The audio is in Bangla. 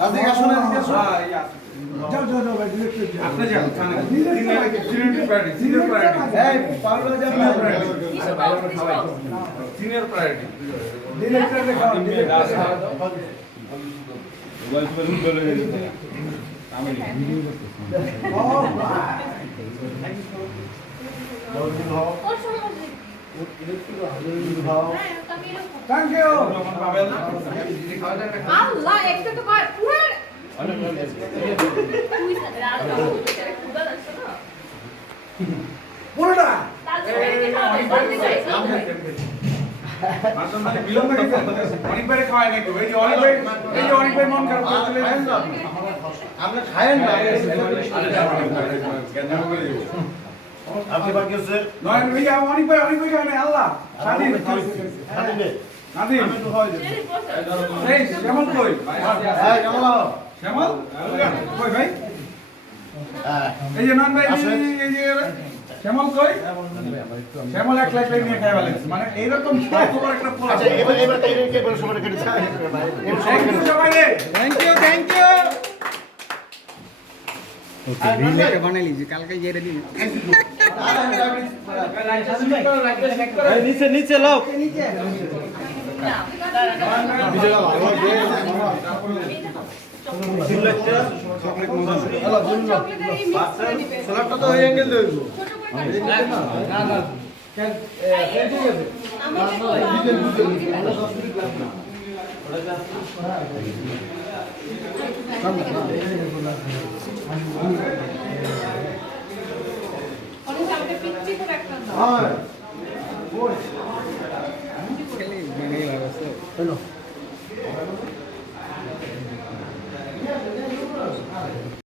আপনি আসুন এদিকে আসুন। যাও যাও যাও ভাই ডিরেক্টর যাও। আপনি যান সিনিয়র প্রায়োরিটি এই পারুলা যান না সিনিয়র প্রায়োরিটি ডিরেক্টরকে খাও ডিরেক্টর মোবাইল ফোন চলে গেছে আমি ও ভাই থ্যাংক ইউ পাবেন না আল্লাহ একটা তো কর পুরোটা বিলম্ব গেছে অনেক বাইরে খাওয়াই নাকি এই যে অনেক ভাই মন খারাপ করে চলে গেছে আপনি খায়েন না আপনি বাকি আছে নয়ন ভাই অনেক ভাই খায় না আল্লাহ স্বাধীন নাদিম আমি তো হয় এই শ্যামল কই এই কেমন আছো? শ্যামল কই ভাই হ্যাঁ এই যে নন ভাই এই যে শ্যামল কই শ্যামল এক লাখ নিয়ে খাই ভালো মানে এইরকম খবর একটা পোলা আচ্ছা এবার কে বলে সময় কেটে যায় থ্যাংক ইউ সবাই রে থ্যাংক ইউ ওকে রিলেটে বানাই লিজি কালকে যে রেডি নিচে নিচে লোক সালাদটা তো হয়ে গেল অনেক আমাকে পিচ্ছি করে একটা দাও হ্যাঁ খেলে মানে লাগছে